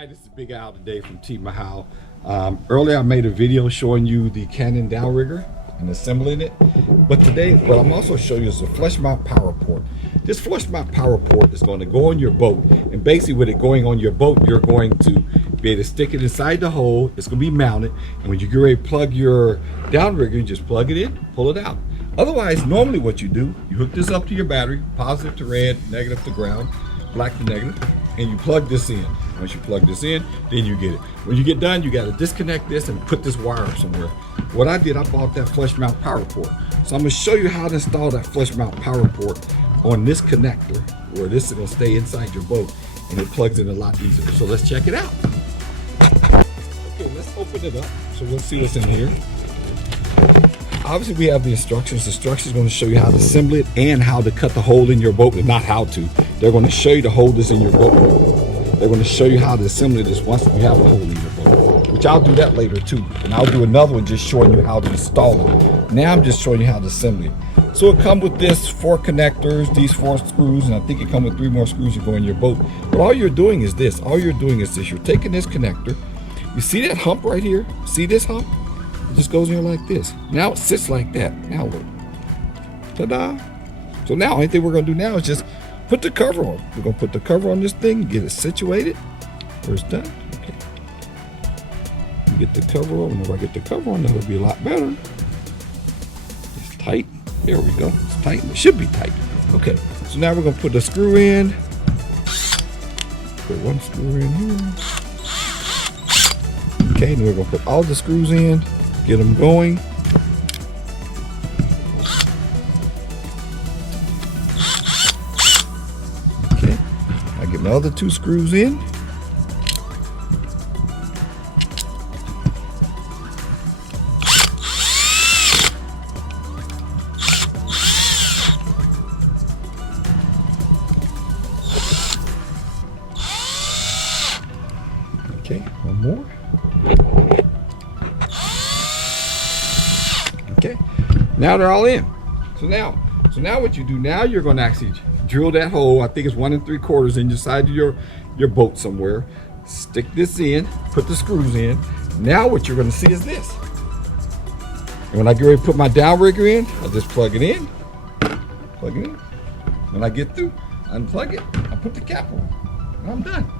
Hi, this is Big Al today from Team Mahal. Earlier I made a video showing you the Cannon downrigger and assembling it. But today, what I'm also showing you is a flush mount power port. This flush mount power port is going to go on your boat, and basically with it going on your boat, you're going to be able to stick it inside the hole. It's going to be mounted, and when you get ready to plug your downrigger, you just plug it in, pull it out. Otherwise, normally what you do, you hook this up to your battery, positive to red, negative to ground, black to negative, and you plug this in. Once you plug this in, then you get it. When you get done, you got to disconnect this and put this wire somewhere. What I did, I bought that flush mount power port. So I'm going to show you how to install that flush mount power port on this connector, where this is going to stay inside your boat, and it plugs in a lot easier. So let's check it out. Okay, let's open it up. So let's see what's in here. Obviously, we have the instructions. The instructions are going to show you how to assemble it and how to cut the hole in your boat, but not how to. They're going to show you to hold this in your boat. They're going to show you how to assemble this once you have a hole in your boat, which I'll do that later too. And I'll do another one just showing you how to install it. Now I'm just showing you how to assemble it. So it comes with this 4 connectors, these 4 screws, and I think it comes with 3 more screws to go in your boat. But all you're doing is this. All you're doing is this. You're taking this connector. You see that hump right here? See this hump? It just goes in here like this. Now it sits like that. Now look. Ta-da. So now, only thing we're going to do now is just put the cover on. We're going to put the cover on this thing, get it situated. Where it's done. Okay. You get the cover on. Whenever I get the cover on, that'll be a lot better. It's tight. There we go. It's tight. It should be tight. Okay. So now we're going to put the screw in. Put 1 screw in here. Okay. And we're going to put all the screws in. Get them going. Okay. I get my other 2 screws in. Okay, 1 more. Okay, now they're all in. So now what you do, now you're going to actually drill that hole. I think it's 1 3/4 in your side of your boat somewhere. Stick this in, put the screws in. Now what you're going to see is this. And when I get ready to put my downrigger in, I just plug it in. Plug it in. When I get through, unplug it. I put the cap on. And I'm done.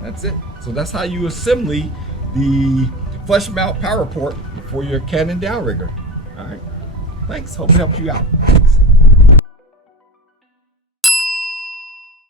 That's it. So that's how you assemble the flush mount power port for your Cannon downrigger. All right. Thanks. Hope it helps you out.